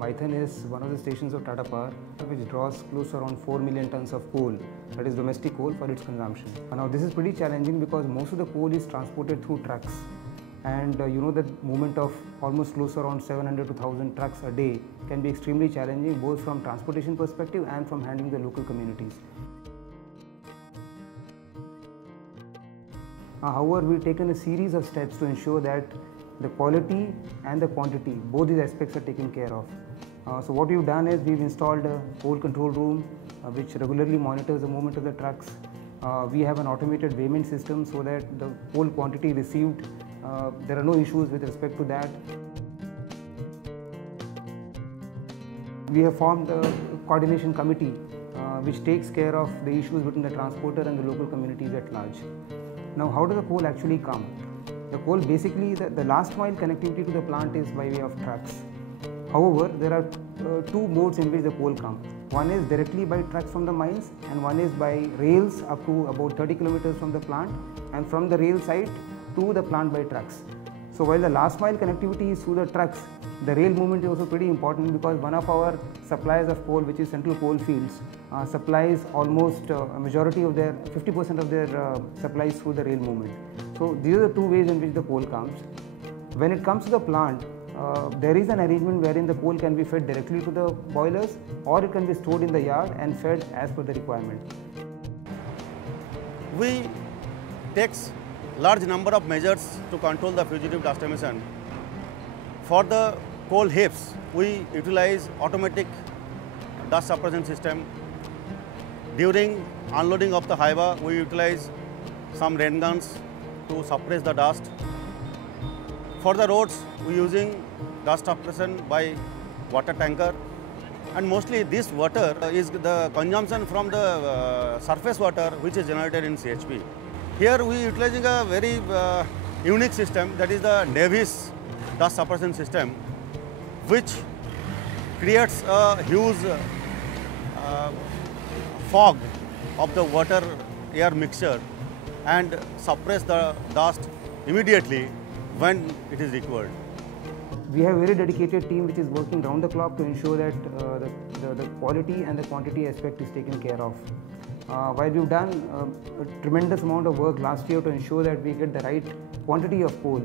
Maithon is one of the stations of Tata Power which draws close to around 4 million tons of coal, that is domestic coal, for its consumption. Now this is pretty challenging because most of the coal is transported through trucks, and you know that movement of almost close to around 700 to 1000 trucks a day can be extremely challenging both from transportation perspective and from handling the local communities. However, we've taken a series of steps to ensure that the quality and the quantity, both these aspects are taken care of. So what we've done is we've installed a coal control room which regularly monitors the movement of the trucks. We have an automated weighment system so that the coal quantity received, there are no issues with respect to that. We have formed a coordination committee which takes care of the issues between the transporter and the local communities at large. Now, how does the coal actually come? The coal basically, the last mile connectivity to the plant is by way of trucks. However, there are two modes in which the coal comes. One is directly by trucks from the mines, and one is by rails up to about 30 kilometers from the plant, and from the rail site to the plant by trucks. So while the last mile connectivity is through the trucks, the rail movement is also pretty important because one of our suppliers of coal, which is Central Coalfields, supplies almost a majority of their 50% of their supplies through the rail movement. So these are the two ways in which the coal comes. When it comes to the plant, there is an arrangement wherein the coal can be fed directly to the boilers, or it can be stored in the yard and fed as per the requirement. We take large number of measures to control the fugitive dust emission. For the coal heaps, we utilize automatic dust suppression system. During unloading of the highway, we utilize some rain guns to suppress the dust. For the roads, we using dust suppression by water tanker, and mostly this water is the consumption from the surface water which is generated in CHP. Here we utilizing a very unique system, that is the Navy's dust suppression system, which creates a huge fog of the water air mixture and suppress the dust immediately when it is required. We have a very dedicated team which is working round the clock to ensure that the quality and the quantity aspect is taken care of. While we've done a tremendous amount of work last year to ensure that we get the right quantity of coal,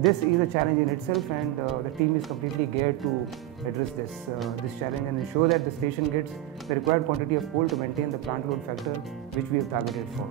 this is a challenge in itself, and the team is completely geared to address this challenge and ensure that the station gets the required quantity of coal to maintain the plant load factor which we have targeted for.